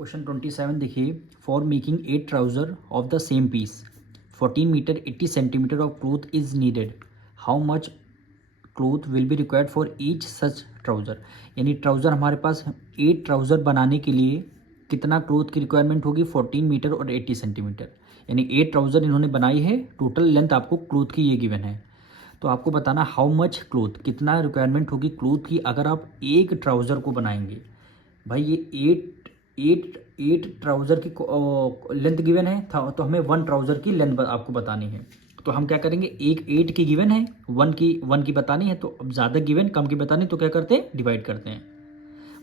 Question 27 देखिए, for making 8 trouser of the same piece 14 metre 80 centimetre of cloth is needed, how much cloth will be required for each such trouser. यानी trouser हमारे पास 8 trouser बनाने के लिए कितना cloth की रिक्वायरमेंट होगी, 14 मीटर और 80 सेंटीमीटर। यानी 8 ट्राउज़र इन्होंने बनाई है, टोटल लेंथ आपको क्लोथ की ये गिवन है। तो आपको बताना हाउ मच क्लोथ, कितना रिक्वायरमेंट होगी क्लोथ की अगर आप एक ट्राउज़र को बनाएंगे। भाई ये एट ट्राउज़र की लेंथ गिवन है था, तो हमें 1 ट्राउज़र की लेंथ आपको बतानी है। तो हम क्या करेंगे, एक 8 की गिवन है, 1 की बतानी है, तो अब ज़्यादा गिवन कम की बतानी, तो क्या करते हैं, डिवाइड करते हैं।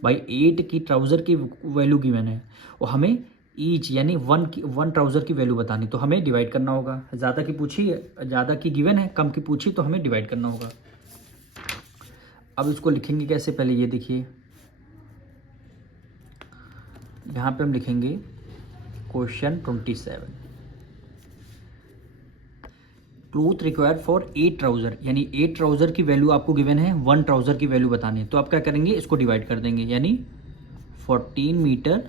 भाई 8 की ट्राउज़र की वैल्यू गिवन है और हमें ईच यानी 1 ट्राउज़र की वैल्यू बतानी, तो हमें डिवाइड करना होगा। ज़्यादा की पूछी, ज़्यादा की गिवन है, कम की पूछी, तो हमें डिवाइड करना होगा। अब इसको लिखेंगे कैसे, पहले ये देखिए, यहाँ पे हम लिखेंगे question 27, cloth required for 8 trouser, यानी 8 ट्राउज़र की वैल्यू आपको गिवन है, 1 ट्राउज़र की वैल्यू बतानी है। तो आप क्या करेंगे, इसको डिवाइड कर देंगे, यानी 14 मीटर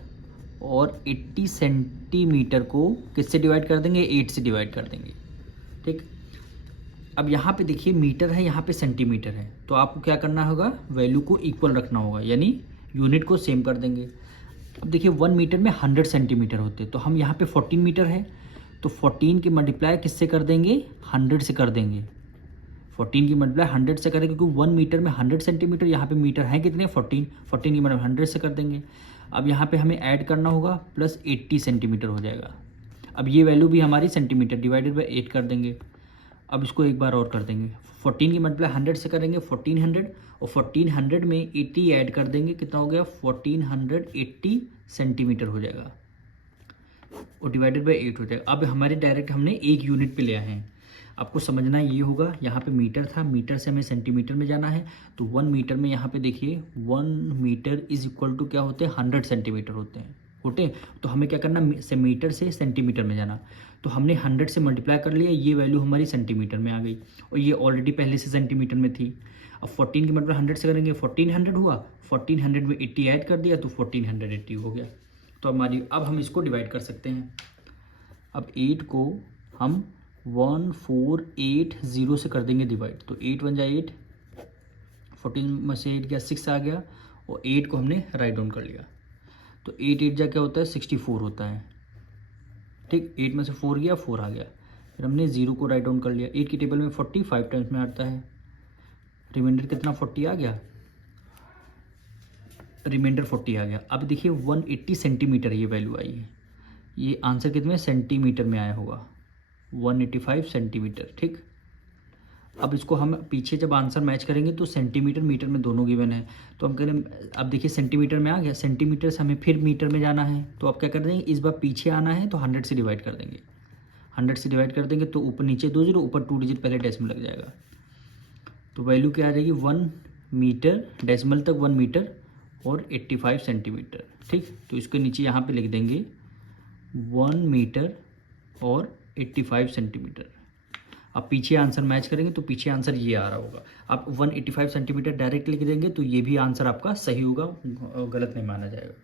और 80 सेंटीमीटर को किससे डिवाइड कर देंगे, 8 से डिवाइड कर देंगे। ठीक, अब यहाँ पे देखिए मीटर है, यहाँ पे सेंटीमीटर है, तो आपको क्या करना होगा, वैल्यू को इक्वल रखना होगा, यानी यूनिट को सेम कर देंगे। अब देखिए 1 मीटर में 100 सेंटीमीटर होते हैं, तो हम यहाँ पे 14 मीटर है, तो 14 की मल्टीप्लाई किससे कर देंगे, 100 से कर देंगे। 14 की मल्टीप्लाई 100 से करेंगे, क्योंकि 1 मीटर में 100 सेंटीमीटर, यहाँ पे मीटर है कितने, 14 की मल्टीप्लाई 100 से कर देंगे। अब यहाँ पे हमें ऐड करना होगा, प्लस 80 सेंटीमीटर हो जाएगा। अब ये वैल्यू भी हमारी सेंटीमीटर, डिवाइडेड बाई 8 कर देंगे। अब इसको एक बार और कर देंगे, 14 की मल्टीप्लाई 100 से करेंगे 1400, और 1400 में 80 ऐड कर देंगे, कितना हो गया, 1480 सेंटीमीटर हो जाएगा, और डिवाइडेड बाई 8 हो जाएगा। अब हमारे डायरेक्ट हमने एक यूनिट पे लिया है। आपको समझना ये होगा, यहाँ पे मीटर था, मीटर से हमें सेंटीमीटर में जाना है, तो 1 मीटर में यहाँ पे देखिए 1 मीटर इज इक्वल टू क्या होते हैं, 100 सेंटीमीटर होते हैं। तो हमें क्या करना, मीटर से सेंटीमीटर में जाना, तो हमने 100 से मल्टीप्लाई कर लिया, ये वैल्यू हमारी सेंटीमीटर में आ गई, और ये ऑलरेडी पहले से सेंटीमीटर में थी। अब 14 की मल्टीप्लाई 100 से करेंगे, 1400 हुआ, 1400 में 80 ऐड कर दिया, तो 1480 हो गया। तो अब हम इसको डिवाइड कर सकते हैं। अब 8 को हम 1480 से कर देंगे डिवाइड, तो 8 1 जाए 8, 14 में से 8 गया 6 आ गया, और 8 को हमने राइट डाउन कर लिया, तो 8 8 जा क्या होता है, 64 होता है। ठीक, 8 में से 4 गया, 4 आ गया, फिर हमने 0 को राइट डाउन कर लिया। 8 की टेबल में 45 टाइम्स में आता है, रिमाइंडर कितना, 40 आ गया, रिमाइंडर 40 आ गया। अब देखिए 180 सेंटीमीटर ये वैल्यू आई है, ये आंसर कितने सेंटीमीटर में आया होगा, 185 सेंटीमीटर। ठीक, अब इसको हम पीछे जब आंसर मैच करेंगे तो सेंटीमीटर मीटर में दोनों गिवन है, तो हम करें, अब देखिए सेंटीमीटर में आ गया, सेंटीमीटर से हमें फिर मीटर में जाना है, तो अब क्या कर देंगे, इस बार पीछे आना है, तो 100 से डिवाइड कर देंगे। 100 से डिवाइड कर देंगे तो ऊपर नीचे 2 0, ऊपर 2 डिजिट पहले डेसिमल लग जाएगा, तो वैल्यू क्या आ जाएगी, 1 मीटर, डेसिमल तक 1 मीटर और 85 सेंटीमीटर। ठीक, तो इसके नीचे यहाँ पे लिख देंगे 1 मीटर और 85 सेंटीमीटर। अब पीछे आंसर मैच करेंगे तो पीछे आंसर ये आ रहा होगा। आप 185 सेंटीमीटर डायरेक्ट लिख देंगे तो ये भी आंसर आपका सही होगा, गलत नहीं माना जाएगा।